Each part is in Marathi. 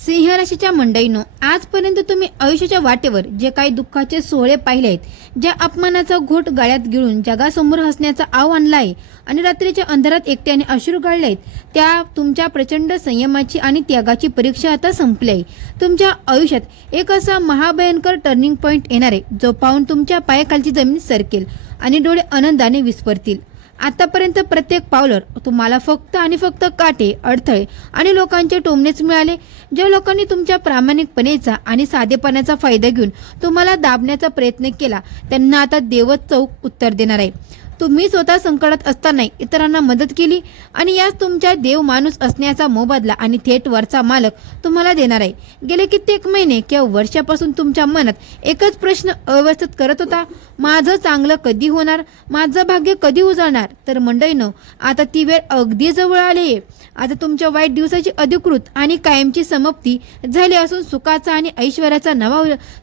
सिंह राशीच्या मंडळींनो, आजपर्यंत तुम्ही आयुष्याच्या वाटेवर जे काही दुःखाचे सोहळे पाहिले आहेत, ज्या अपमानाचा घोट गाळ्यात गिळून जगासमोर हसण्याचा आव आणला आहे आणि रात्रीच्या अंधारात एकट्याने अश्रू गाळले आहेत, त्या तुमच्या प्रचंड संयमाची आणि त्यागाची परीक्षा आता संपली आहे. तुमच्या आयुष्यात एक असा महाभयंकर टर्निंग पॉइंट येणार आहे, जो पाहून तुमच्या पायाखालची जमीन सरकेल आणि डोळे आनंदाने विस्फरतील. आतापर्यंत प्रत्येक पावलावर तुम्हाला फक्त आणि फक्त काटे, अडथळे आणि लोकांचे टोमणेच मिळाले. ज्या लोकांनी तुमच्या प्रामाणिकपणेचा आणि साधेपणाचा फायदा घेऊन तुम्हाला दाबण्याचा प्रयत्न केला, त्यांना आता देवच चौक उत्तर देणार आहे. तुम्ही स्वतः संकटात असताना इतरांना मदत केली आणि याच तुमच्या देव माणूस असण्याचा मोबदला आणि थेट वरचा मालक तुम्हाला देणार आहे. गेले कित्येक महिने किंवा वर्षापासून तुमच्या मनात एकच प्रश्न अवस्थित करत होता, माझं चांगलं कधी होणार, माझं भाग्य कधी उजळणार. तर मंडळींनो, आता ती वेळ अगदी जवळ आली आहे. आता तुमच्या वाईट दिवसाची अधिकृत आणि कायमची समाप्ती झाली असून सुखाचा आणि ऐश्वर्याचा नवा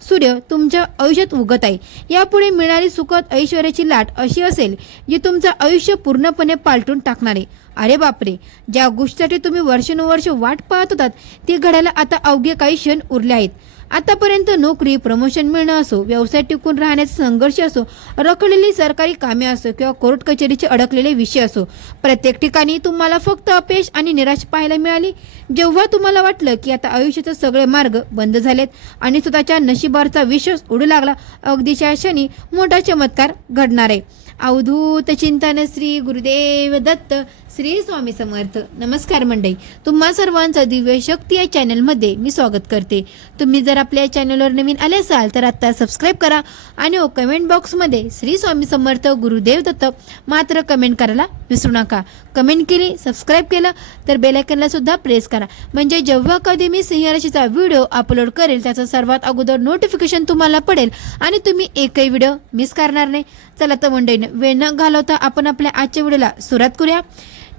सूर्य तुमच्या आयुष्यात उगत आहे. यापुढे मिळणारी सुखद ऐश्वर्याची लाट अशी असेल जी तुमचं आयुष्य पूर्णपणे पालटून टाकणार आहे. अरे बापरे, ज्या गोष्टीसाठी तुम्ही वर्षानुवर्ष वाट पाहत होतात ती घडायला आता अवघे काही क्षण उरले आहेत. आतापर्यंत नोकरी, प्रमोशन मिळणं असो, व्यवसाय टिकून राहण्याचा संघर्ष असो, रखडलेली सरकारी कामे असो किंवा कोर्ट कचेरीचे अडकलेले विषय असो, प्रत्येक ठिकाणी तुम्हाला फक्त अपयश आणि निराश पाहायला मिळाली. जेव्हा तुम्हाला वाटलं की आता आयुष्याचे सगळे मार्ग बंद झालेत आणि स्वतःच्या नशिबाचा विश्वास उडू लागला, अगदीच्या क्षणी मोठा चमत्कार घडणार आहे. अवधूत चिंतन श्री गुरुदेव दत्त. श्री स्वामी समर्थ. नमस्कार मंडळी, तुम्हा सर्वांचं दिव्य शक्ती या चॅनलमध्ये मी स्वागत करते. तुम्ही जर आपल्या चॅनलवर नवीन आले असाल तर आता सबस्क्राईब करा आणि कमेंट बॉक्समध्ये श्री स्वामी समर्थ गुरुदेव दत्त मात्र कमेंट करायला विसरू नका. कमेंट केली, सबस्क्राईब केलं तर बेल आयकॉनला सुद्धा प्रेस करा, म्हणजे जेव्हा कधी मी सिंह राशीचा व्हिडिओ अपलोड करेल त्याचं सर्वात अगोदर नोटिफिकेशन तुम्हाला पडेल आणि तुम्ही एकही व्हिडिओ मिस करणार नाही. चला तर मंडळीने वेळ न घालवता आपण आपल्या आजच्या व्हिडिओला सुरुवात करूया.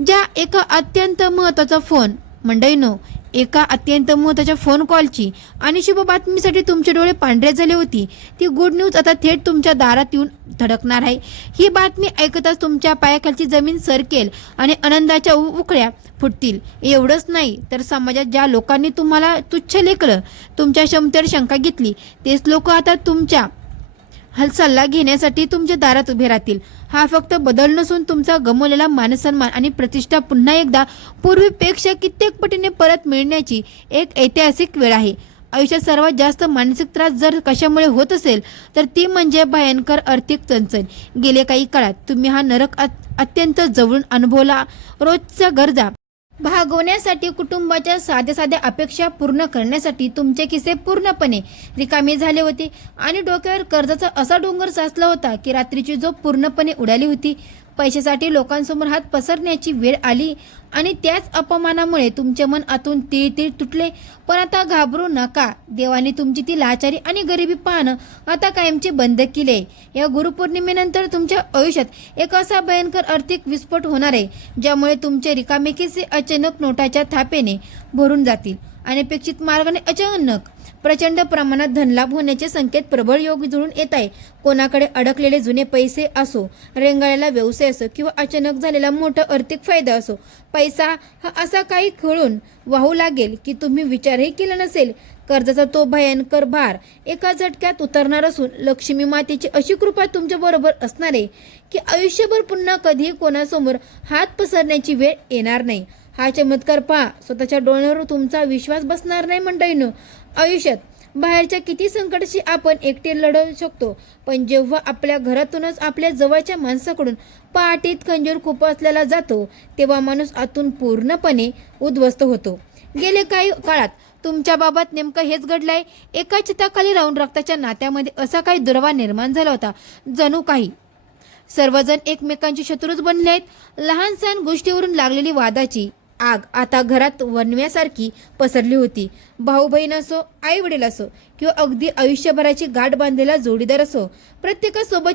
ज्या एका अत्यंत महत्त्वाचा फोन मंडळीनो, एका अत्यंत महत्त्वाच्या फोन कॉलची आणि शुभ बातमीसाठी तुमचे डोळे पांढरे झाले होती, ती गुड न्यूज आता थेट तुमच्या दारात येऊन धडकणार आहे. ही बातमी ऐकताच तुमच्या पायाखालची जमीन सरकेल आणि आनंदाच्या उकळ्या फुटतील. एवढंच नाही तर समाजात ज्या लोकांनी तुम्हाला तुच्छ लेखलं, तुमच्या क्षमतेवर शंका घेतली, तेच लोक आता तुमच्या सल्ला घेण्यासाठी तुमच्या दारात उभे राहतील. हा फक्त बदल नसून तुमचा गमावलेला मानसन्मान आणि प्रतिष्ठा पुन्हा एकदा पूर्वीपेक्षा कित्येक पटीने परत मिळण्याची एक ऐतिहासिक वेळ आहे. आयुष्यात सर्वात जास्त मानसिक त्रास जर कशामुळे होत असेल तर ती म्हणजे भयंकर आर्थिक चणचण. गेले काही काळात तुम्ही हा नरक अत्यंत जवळून अनुभवला. रोजच्या गरजा भागवण्यासाठी, कुटुंबाच्या साध्या साध्या अपेक्षा पूर्ण करण्यासाठी तुमचे खिसे पूर्णपणे रिकामे झाले होते आणि डोक्यावर कर्जाचा असा डोंगर साचला होता की रात्रीची झोप पूर्णपणे उडाली होती. पैशासाठी लोकांसमोर हात पसरण्याची वेळ आली आणि त्याच अपमानामुळे तुमचे मन आतून तीळ तुटले. पण आता घाबरू नका, देवाने तुमची ती लाचारी आणि गरिबी पाहणं आता कायमचे बंद केले. या गुरुपौर्णिमेनंतर तुमच्या आयुष्यात एक असा भयंकर आर्थिक विस्फोट होणार आहे, ज्यामुळे तुमचे रिकामे खिसे अचानक नोटाच्या थापेने भरून जातील. अनपेक्षित मार्गाने अचानक प्रचंड प्रमाणात धनलाभ होण्याचे संकेत प्रबळ योग जुळून येत आहे. कोणाकडे अडकलेले जुने पैसे असो, रेंगाळलेला व्यवसाय असो किंवा अचानक झालेला मोठा आर्थिक फायदा असो, पैसा हा असा काही खळून वाहू लागेल की तुम्ही विचारही केला नसेल. कर्जाचा तो भयंकर भार एका झटक्यात उतरणार असून लक्ष्मी मातेची अशी कृपा तुमच्या बरोबर असणार आहे की आयुष्यभर पुन्हा कधीही कोणासमोर हात पसरण्याची वेळ येणार नाही. हा चमत्कार पहा, स्वतःच्या डोळ्यावर तुमचा विश्वास बसणार नाही. मंडळींनो, आयुष्यात बाहेरच्या किती संकटाशी आपण एकटे लढू शकतो, पण जेव्हा आपल्या घरातूनच आपल्या जवळच्या माणसाकडून पाठीत खंजीर खुपसलेला जातो तेव्हा माणूस आतून पूर्णपणे उद्ध्वस्त होतो. गेले काही काळात तुमच्या बाबत नेमकं हेच घडलंय. एका चिताखाली राहून रक्ताच्या नात्यामध्ये असा काही दुरावा निर्माण झाला होता, जणू काही सर्वजण एकमेकांची शत्रूच बनले आहेत. लहान सहान गोष्टीवरून लागलेली वादाची आग आता घरात वणव्यासारखी पसरली होती. भाऊ बहीण असो, आई वडील असो किंवा अगदी आयुष्यभराची गाठ बांधलेला जोडीदार असो, प्रत्येकासोबत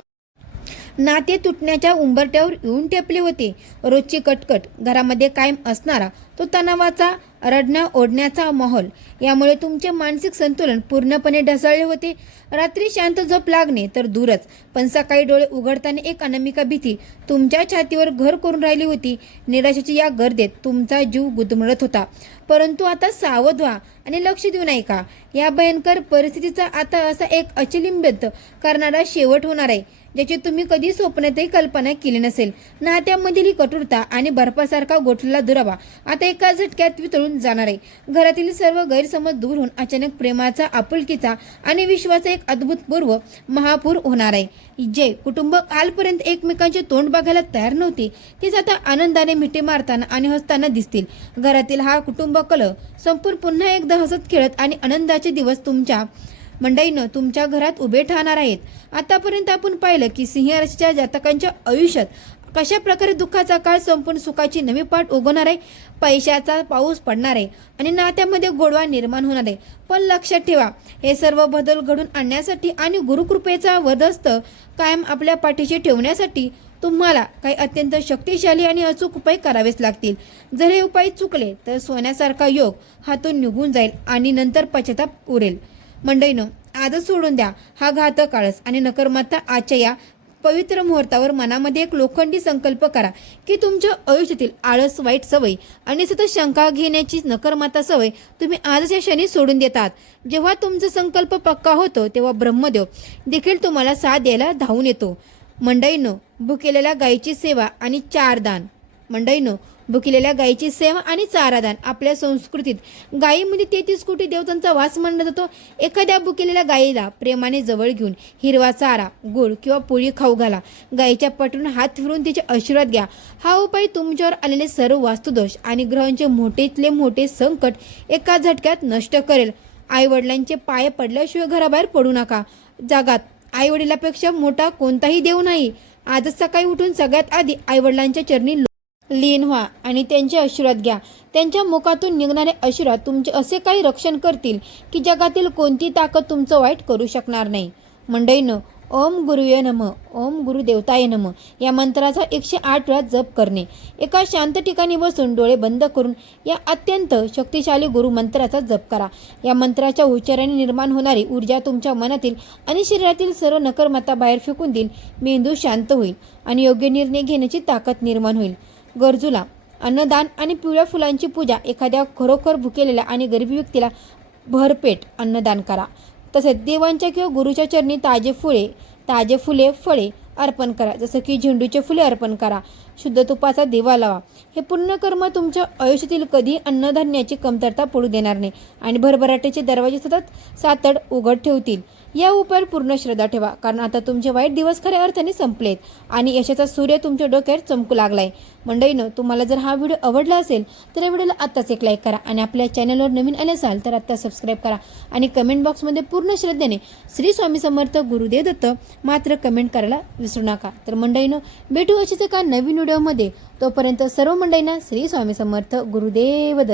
नाते तुटण्याच्या उंबरट्यावर येऊन टेपले होते. रोजची कटकट, घरामध्ये कायम असणारा तो तणावाचा रडण्या ओढण्याचा माहोल यामुळे तुमचे मानसिक संतुलन पूर्णपणे ढासळले होते. रात्री शांत झोप लागणे तर दूरच, पण सकाळी डोळे उघडताना एक अनामिका भीती तुमच्या छातीवर घर करून राहिली होती. निराशेची या गर्दीत तुमचा जीव गुदमरत होता. परंतु आता सावध व्हा आणि लक्ष देऊ नये का. या भयंकर परिस्थितीचा आता असा एक अचलिंबित करणारा शेवट होणार आहे ज्याची तुम्ही कधी स्वप्नातही कल्पना केली नसेल. नात्यामधील ही कठोरता आणि बर्फासारखा गोठलेला दुरावा आता एका झटक्यात वितळून जाणार आहे. घरातील सर्व गैरसमज दूर होऊन अचानक प्रेमाचा, आपुलकीचा आणि विश्वाचा एक अद्भुतपूर्व महापूर होणार आहे. जे कुटुंब कालपर्यंत एकमेकांचे तोंड बघायला तयार नव्हते तेच आता आनंदाने मिठी मारताना आणि हसताना दिसतील. घरातील हा कुटुंब कलह संपूर्ण पुन्हा एकदा हसत खेळत आणि आनंदाचे दिवस तुमच्या मंडळीनं तुमच्या घरात उभे ठाणार आहेत. आतापर्यंत आपण पाहिलं की सिंह राशीच्या जातकांच्या आयुष्यात कशा प्रकारे दुःखाचा काळ संपूर्ण सुखाची नवी पाठ उगवणार आहे. पैशाचा पाऊस पडणार आहे आणि नात्यामध्ये गोडवा निर्माण होणार आहे. पण लक्षात ठेवा, हे सर्व बदल घडून आणण्यासाठी आणि गुरुकृपेचा वरदहस्त कायम आपल्या पाठीशी ठेवण्यासाठी तुम्हाला काही अत्यंत शक्तिशाली आणि अचूक उपाय करावेच लागतील. जर हे उपाय चुकले तर सोन्यासारखा योग हातून निघून जाईल आणि नंतर पश्चाताप उरेल. मंडळीनो, आजच सोडून द्या हा घातक आळस आणि नकर्मता. आजच्या या पवित्र मुहूर्तावर मनामध्ये एक लोखंडी संकल्प करा की तुमच्या आयुष्यातील आळस, वाईट सवय आणि सतत शंका घेण्याची नकर्मता सवय तुम्ही आजच या क्षणी सोडून देतात. जेव्हा तुमचा संकल्प पक्का होतो तेव्हा ब्रह्मदेव देखील तुम्हाला साथ द्यायला धावून येतो. मंडळीनो, भुकेलेल्या गायीची सेवा आणि चारदान. मंडळीनो, भुकेलेल्या गायीची सेवा आणि चारादान. आपल्या संस्कृतीत गायीमध्ये 33 कोटी देवतांचा वास मानला जातो. एखाद्या भुकेलेल्या गायीला प्रेमाने जवळ घेऊन हिरवा चारा, गुळ किंवा पोळी खाऊ घाला. गायीच्या पाठून हात फिरून तिचे आशीर्वाद घ्या. हा उपाय तुमच्यावर आलेले सर्व वास्तुदोष आणि ग्रहांचे मोठेतले मोठे संकट एका झटक्यात नष्ट करेल. आई वडिलांचे पाय पडल्याशिवाय घराबाहेर पडू नका. जगात आई वडिलापेक्षा मोठा कोणताही देव नाही. आजच सकाळी उठून सगळ्यात आधी आई वडिलांच्या चरणी लीन व्हा आणि त्यांचे आशीर्वाद घ्या. त्यांच्या मुखातून निघणारे आशीर्वाद तुमचे असे काही रक्षण करतील की जगातील कोणती ताकद तुमचं वाईट करू शकणार नाही. मंडळीनं, ओम गुरुये नमः, ओम गुरुदेवताय नमः या मंत्राचा 108 वेळा जप करणे. एका शांत ठिकाणी बसून डोळे बंद करून या अत्यंत शक्तिशाली गुरु मंत्राचा जप करा. या मंत्राच्या उच्चाराने निर्माण होणारी ऊर्जा तुमच्या मनातील आणि शरीरातील सर्व नकर्मता बाहेर फेकून देईल. मेंदू शांत होईल आणि योग्य निर्णय घेण्याची ताकद निर्माण होईल. गरजूला अन्नदान आणि पिवळ्या फुलांची पूजा. एखाद्या खरोखर भुकेलेल्या आणि गरीब व्यक्तीला भरपेट अन्नदान करा. तसेच देवांच्या किंवा गुरुच्या चरणी ताजे फुले, फळे अर्पण करा. जसं की झेंडूचे फुले अर्पण करा. शुद्ध तुपाचा दिवा लावा. हे पुण्य कर्म तुमच्या आयुष्यातील कधी अन्नधान्याची कमतरता पडू देणार नाही आणि भरभराटीचे दरवाजे सतत सातड उघड ठेवतील. या उपायावर पूर्ण श्रद्धा ठेवा, कारण आता तुमचे वाईट दिवस खऱ्या अर्थाने संपलेत आणि यशाचा सूर्य तुमच्या डोक्यावर चमकू लागलाय. मंडळीनं, तुम्हाला जर हा व्हिडिओ आवडला असेल तर या व्हिडिओला आत्ताच एक लाईक करा आणि आपल्या चॅनलवर नवीन आले असाल तर आत्ता सबस्क्राईब करा आणि कमेंट बॉक्समध्ये पूर्ण श्रद्धेने श्री स्वामी समर्थ गुरुदेव दत्त मात्र कमेंट करायला विसरू नका. तर मंडळीनं, भेटू अशीच एका नवीन व्हिडिओमध्ये. तोपर्यंत सर्व मंडळींना श्री स्वामी समर्थ गुरुदेव दत्त.